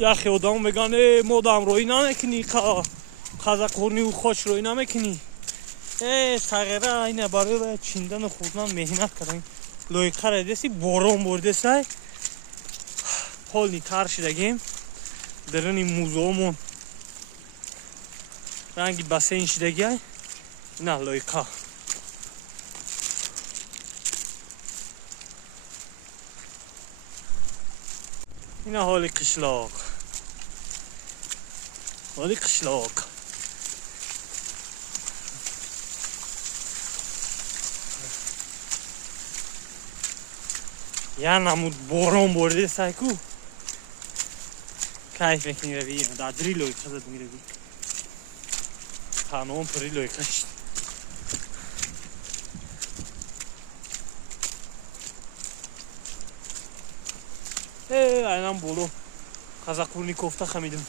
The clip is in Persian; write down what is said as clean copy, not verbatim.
یخی آدم بگن ما دام روی نمیکنی قزاقورنی و خوش روی نمیکنی سغیره اینه برای چیندن و خوردن مهنت کردن لایقه را دیسی باران برده سای حال نیتر شدگیم درنی موزومون رنگی بسین شدگی نه لایقه اینه حال قشلاق یا نمود باران برده سایکو کیف میکنی روی در دری لایقه زد میروی تنها پری لایقه شد اینم بولو قزاقورنی کوفته خمیدم